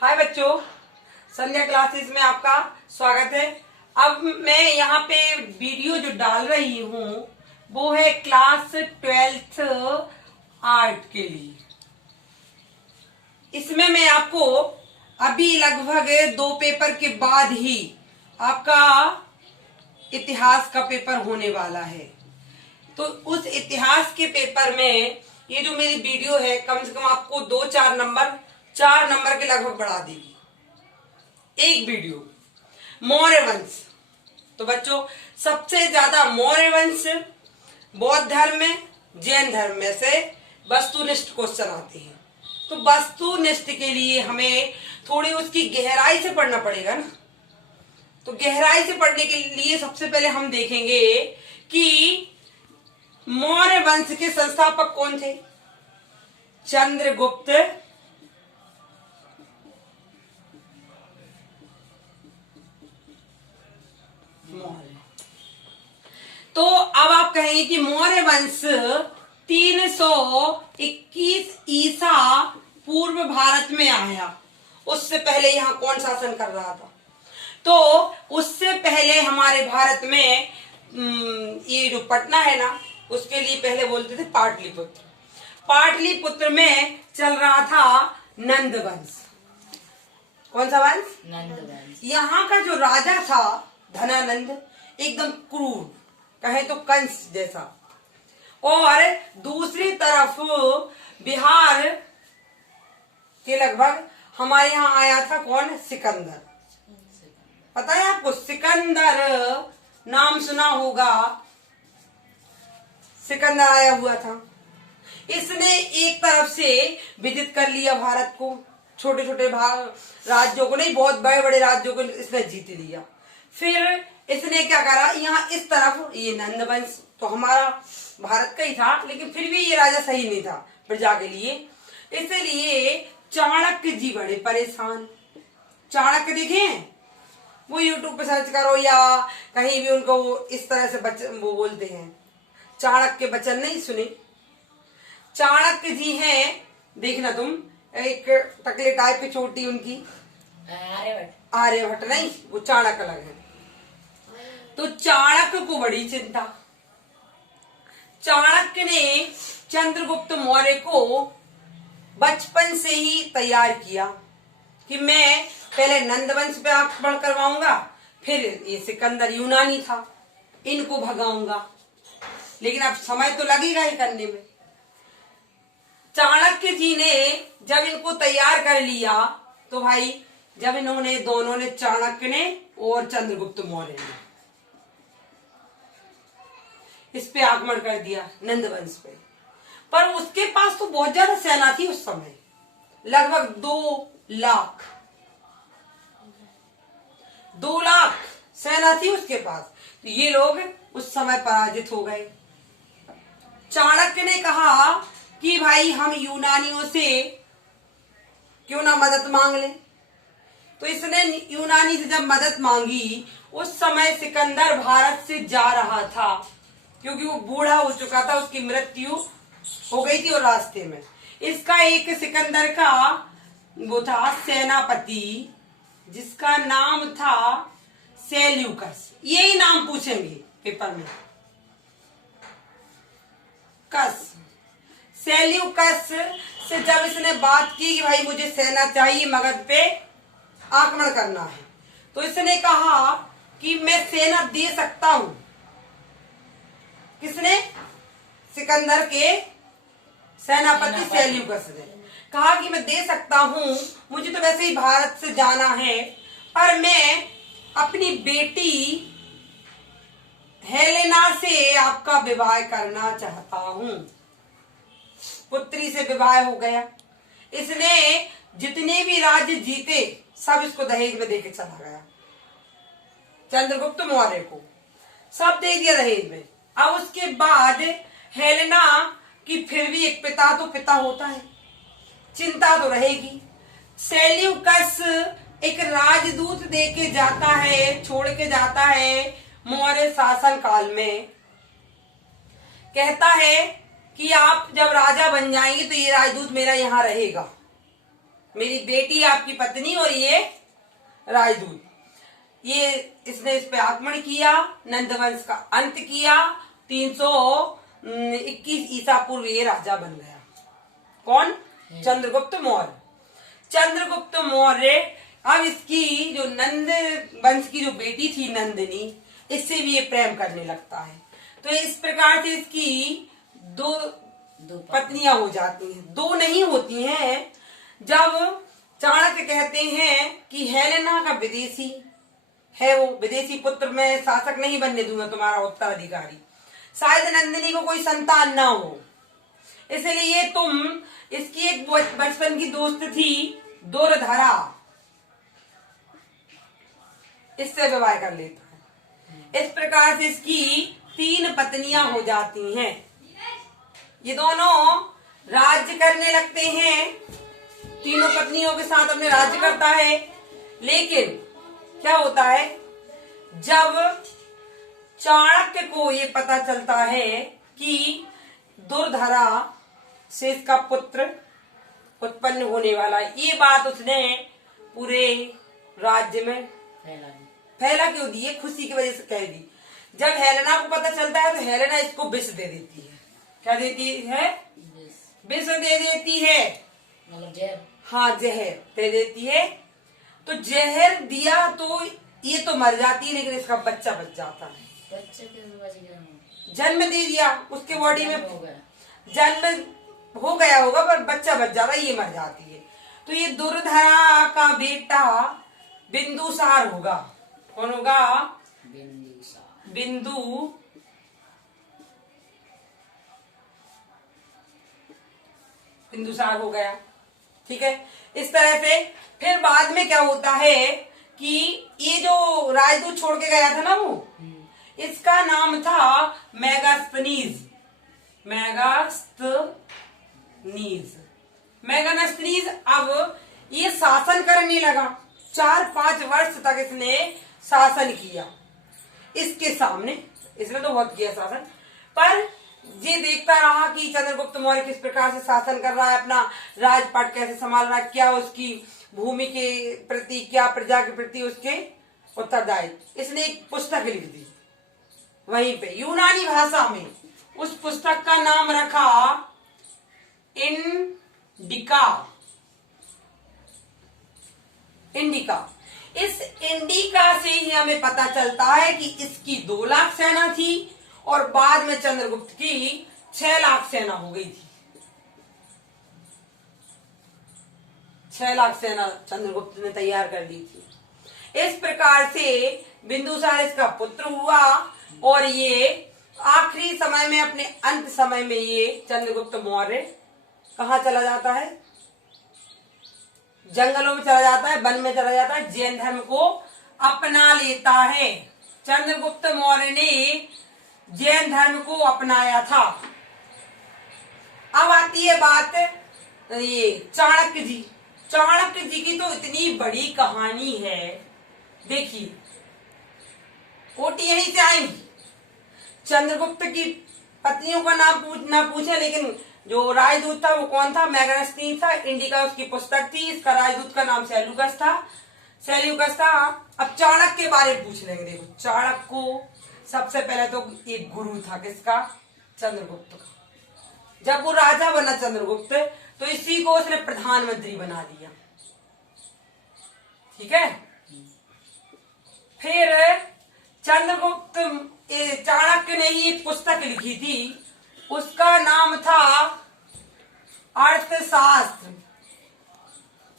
हाय बच्चों, संध्या क्लासेस में आपका स्वागत है। अब मैं यहाँ पे वीडियो जो डाल रही हूँ वो है क्लास 12th आर्ट के लिए। इसमें मैं आपको अभी लगभग 2 पेपर के बाद ही आपका इतिहास का पेपर होने वाला है। तो उस इतिहास के पेपर में ये जो मेरी वीडियो है कम से कम आपको 4 नंबर के लगभग बढ़ा देगी एक वीडियो। मौर्य वंश, तो बच्चों सबसे ज्यादा मौर्य वंश बौद्ध धर्म में, जैन धर्म में से वस्तुनिष्ठ क्वेश्चन आते हैं। तो वस्तुनिष्ठ के लिए हमें थोड़ी उसकी गहराई से पढ़ना पड़ेगा ना। तो गहराई से पढ़ने के लिए सबसे पहले हम देखेंगे कि मौर्य वंश के संस्थापक कौन थे। चंद्रगुप्त मौर्य। तो अब आप कहेंगे कि मौर्य वंश 321 ईसा पूर्व भारत में आया। उससे पहले यहाँ कौन शासन कर रहा था? तो उससे पहले हमारे भारत में ये जो पटना है ना, उसके लिए पहले बोलते थे पाटलिपुत्र। पाटलिपुत्र में चल रहा था नंद वंश। कौन सा वंश? नंद वंश। यहाँ का जो राजा था धनानंद, एकदम क्रूर, कहे तो कंस जैसा। और दूसरी तरफ बिहार के लगभग हमारे यहाँ आया था कौन? सिकंदर। पता है आपको? सिकंदर नाम सुना होगा। सिकंदर आया हुआ था। इसने एक तरफ से विजित कर लिया भारत को, छोटे छोटे राज्यों को नहीं, बहुत बड़े बड़े राज्यों को इसने जीत लिया। फिर इसने क्या करा, यहाँ इस तरफ ये नंद वंश तो हमारा भारत का ही था, लेकिन फिर भी ये राजा सही नहीं था प्रजा के लिए। इसलिए चाणक्य जी बड़े परेशान। चाणक्य देखे हैं? वो यूट्यूब पे सर्च करो या कहीं भी उनको इस तरह से वो बोलते हैं, चाणक्य के वचन नहीं सुने। चाणक्य जी हैं, देखना तुम, एक टकले टाइप की छोटी उनकी आर्यभट्ट नहीं, वो चाणक्य अलग है। तो चाणक्य को बड़ी चिंता। चाणक्य ने चंद्रगुप्त मौर्य को बचपन से ही तैयार किया कि मैं पहले नंदवंश पे आक्रमण करवाऊंगा, फिर ये सिकंदर यूनानी था, इनको भगाऊंगा। लेकिन अब समय तो लगेगा ही करने में। चाणक्य जी ने जब इनको तैयार कर लिया तो भाई जब दोनों ने चाणक्य ने और चंद्रगुप्त मौर्य ने इस पे आक्रमण कर दिया नंदवंश पे। पर उसके पास तो बहुत ज्यादा सेना थी उस समय, लगभग 2 लाख सेना थी उसके पास। तो ये लोग उस समय पराजित हो गए। चाणक्य ने कहा कि भाई हम यूनानियों से क्यों ना मदद मांग लें। तो इसने यूनानी से जब मदद मांगी, उस समय सिकंदर भारत से जा रहा था क्योंकि वो बूढ़ा हो चुका था, उसकी मृत्यु हो गई थी और रास्ते में। इसका एक सिकंदर का वो था सेनापति, जिसका नाम था सेल्यूकस। यही नाम पूछेंगे पेपर में। सेल्यूकस से जब इसने बात की कि भाई मुझे सेना चाहिए, मगध पे आक्रमण करना है, तो इसने कहा कि मैं सेना दे सकता हूं। किसने? सिकंदर के सेनापति सेल्यूकस ने कहा कि मैं दे सकता हूं, मुझे तो वैसे ही भारत से जाना है, पर मैं अपनी बेटी हेलेना से आपका विवाह करना चाहता हूं। पुत्री से विवाह हो गया। इसने जितने भी राज्य जीते सब इसको दहेज में देके चला गया। चंद्रगुप्त मौर्य को सब दे दिया दहेज में। अब उसके बाद हेलेना की फिर भी एक पिता होता है, चिंता तो रहेगी। सेल्यूकस एक राजदूत देके जाता है, छोड़ के जाता है मौर्य शासन काल में। कहता है कि आप जब राजा बन जाएंगे तो ये राजदूत मेरा यहाँ रहेगा। मेरी बेटी आपकी पत्नी और ये राजदूत, ये इसने इस पे आक्रमण किया, नंदवंश का अंत किया। 321 ईसा पूर्व ये राजा बन गया। कौन? चंद्रगुप्त मौर्य। चंद्रगुप्त मौर्य अब इसकी जो नंद वंश की जो बेटी थी नंदिनी, इससे भी ये प्रेम करने लगता है। तो इस प्रकार से इसकी दो पत्नियां हो जाती हैं। दो नहीं होती हैं। जब चाणक्य कहते हैं कि हेलेना का विदेशी है, वो विदेशी पुत्र मैं शासक नहीं बनने दूंगा तुम्हारा उत्तराधिकारी, शायद नंदिनी को कोई संतान ना हो, इसलिए तुम, इसकी एक बचपन की दोस्त थी दुर्धरा, इससे विवाह कर लेता है। इस प्रकार से इसकी 3 पत्नियां हो जाती हैं। ये दोनों राज्य करने लगते हैं, तीनों पत्नियों के साथ अपने राज्य करता है। लेकिन क्या होता है, जब चाणक्य को ये पता चलता है कि दुर्धरा से इसका पुत्र उत्पन्न होने वाला, ये बात उसने पूरे राज्य में फैला क्यों दी? खुशी की वजह से कह दी। जब हेलेना को पता चलता है तो हेलेना इसको विष दे देती है। क्या देती है? विष दे देती है, मतलब जहर। हाँ, जहर दे देती है। तो जहर दिया तो ये तो मर जाती है, लेकिन इसका बच्चा बच जाता है। बच्चे के जन्म दे दिया, उसके बॉडी में जन्म हो गया होगा, पर बच्चा बच जाता है, ये मर जाती है। तो ये दुर्धरा का बेटा बिंदुसार होगा। कौन होगा? बिंदुसार हो गया। ठीक है। इस तरह से फिर बाद में क्या होता है कि ये जो राजदूत छोड़ के गया था ना, वो इसका नाम था मेगास्थनीज। मेगास्थनीज अब ये शासन करने लगा। 4-5 वर्ष तक इसने शासन किया इसके सामने। इसने तो बहुत किया शासन, पर ये देखता रहा कि चंद्रगुप्त मौर्य किस प्रकार से शासन कर रहा है, अपना राजपाट कैसे संभाल रहा है, क्या उसकी भूमि के प्रति, क्या प्रजा के प्रति उसके उत्तरदायित्व। इसने एक पुस्तक लिख दी वहीं पे यूनानी भाषा में। उस पुस्तक का नाम रखा इंडिका। इस इंडिका से ही हमें पता चलता है कि इसकी 2 लाख सेना थी और बाद में चंद्रगुप्त की 6 लाख सेना हो गई थी। 6 लाख सेना चंद्रगुप्त ने तैयार कर दी थी। इस प्रकार से बिंदुसार इसका पुत्र हुआ और ये आखिरी समय में, अपने अंत समय में, ये चंद्रगुप्त मौर्य कहाँ चला जाता है? जंगलों में चला जाता है, वन में चला जाता है, जैन धर्म को अपना लेता है। चंद्रगुप्त मौर्य ने जैन धर्म को अपनाया था। अब आती है बात ये चाणक्य जी। चाणक्य जी की तो इतनी बड़ी कहानी है, देखिए। ओटी यहीं से आएंगी। चंद्रगुप्त की पत्नियों का नाम ना पूछे, लेकिन जो राजदूत था वो कौन था? मेगास्थनीज था। इंडिका उसकी पुस्तक थी। इसका राजदूत का नाम सेल्यूकस था। अब चाणक्य के बारे में पूछ लेंगे। देखो, चाणक्य को सबसे पहले तो एक गुरु था, किसका? चंद्रगुप्त का। जब वो राजा बना चंद्रगुप्त, तो इसी को उसने प्रधानमंत्री बना दिया। ठीक है। फिर चाणक्य ने ही एक पुस्तक लिखी थी, उसका नाम था अर्थशास्त्र।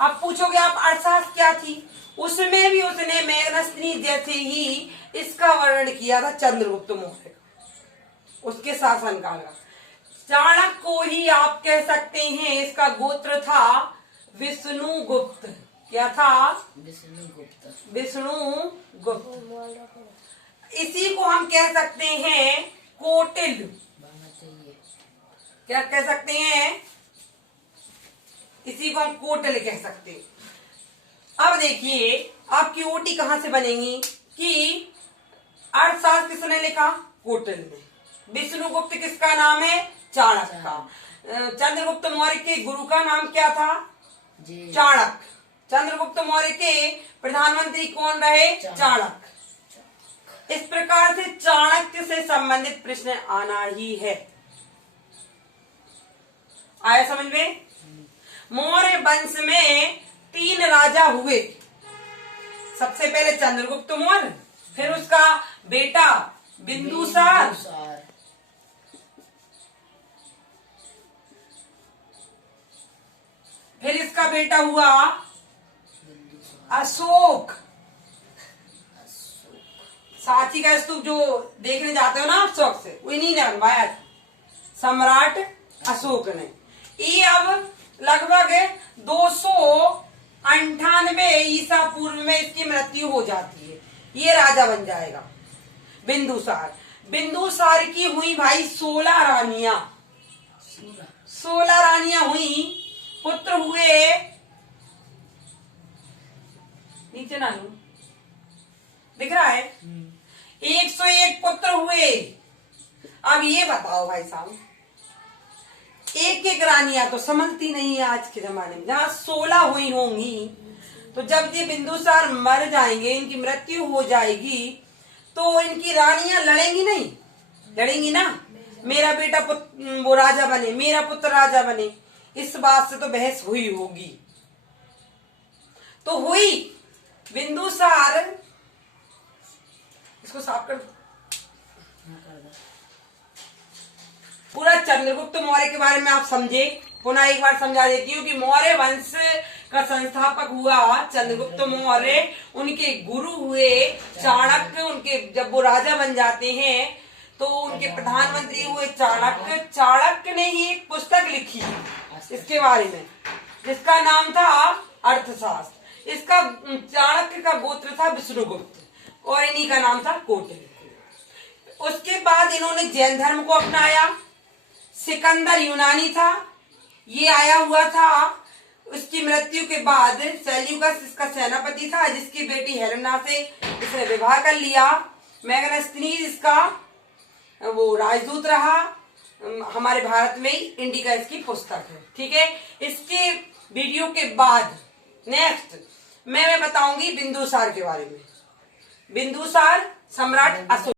अब पूछोगे आप अर्थशास्त्र क्या थी? उसमें भी उसने मेगास्थनीज जैसे ही इसका वर्णन किया था, चंद्रगुप्त मौर्य का, उसके शासनकाल का। चाणक्य को ही आप कह सकते हैं, इसका गोत्र था विष्णुगुप्त। क्या था? विष्णुगुप्त। इसी को हम कह सकते हैं कोटिल। क्या कह सकते हैं? इसी को हम कोटिल कह सकते हैं। अब देखिए, आपकी ओटी कहां से बनेगी कि अर्थशास्त्र किसने लिखा? कोटिल ने। विष्णुगुप्त किसका नाम है? चाणक्य का। चंद्रगुप्त मौर्य के गुरु का नाम क्या था? चाणक्य। चंद्रगुप्त मौर्य के प्रधानमंत्री कौन रहे? चाणक्य। इस प्रकार से चाणक्य से संबंधित प्रश्न आना ही है। आया समझ में? मौर्य वंश में 3 राजा हुए। सबसे पहले चंद्रगुप्त मौर्य, फिर उसका बेटा बिंदुसार, फिर इसका बेटा हुआ अशोक। सांची का स्तूप जो देखने जाते हो ना आप शौक से, वो इन्हीं ने बनवाया था, सम्राट अशोक ने। ये अब लगभग 298 ईसा पूर्व में इसकी मृत्यु हो जाती है। ये राजा बन जाएगा बिंदुसार। बिंदुसार की हुई भाई 16 रानियां, 16 रानियां हुई। पुत्र हुए, नीचे ना लू, दिख रहा है? 101 पुत्र हुए। अब ये बताओ भाई साहब, एक एक रानियां तो संभलती नहीं है आज के जमाने में। जहां 16 हुई होंगी, तो जब ये बिंदुसार मर जाएंगे, इनकी मृत्यु हो जाएगी, तो इनकी रानियां लड़ेंगी नहीं? लड़ेंगी ना। मेरा बेटा वो राजा बने, मेरा पुत्र राजा बने, इस बात से तो बहस हुई होगी। तो हुई बिंदुसार, इसको साफ कर। पूरा चंद्रगुप्त मौर्य के बारे में आप समझे। पुनः एक बार समझा देती हूँ कि मौर्य वंश का संस्थापक हुआ चंद्रगुप्त मौर्य, उनके गुरु हुए चाणक्य। उनके जब वो राजा बन जाते हैं तो उनके प्रधानमंत्री हुए चाणक्य। चाणक्य ने ही एक पुस्तक लिखी इसके बारे में, जिसका नाम था अर्थशास्त्र। इसका चाणक्य का गोत्र था विष्णुगुप्त और इन्हीं का नाम था कौटिल्य। उसके बाद इन्होंने जैन धर्म को अपनाया। सिकंदर यूनानी था, ये आया हुआ था। उसकी मृत्यु के बाद सेल्यूकस इसका सेनापति था, जिसकी बेटी हेलेना से इसने विवाह कर लिया। मैगनस्थनीज इसका वो राजदूत रहा। हमारे भारत में इंडिका इसकी पुस्तक है। ठीक है, इसके वीडियो के बाद नेक्स्ट मैं बताऊंगी बिंदुसार के बारे में। बिंदुसार सम्राट अशोक।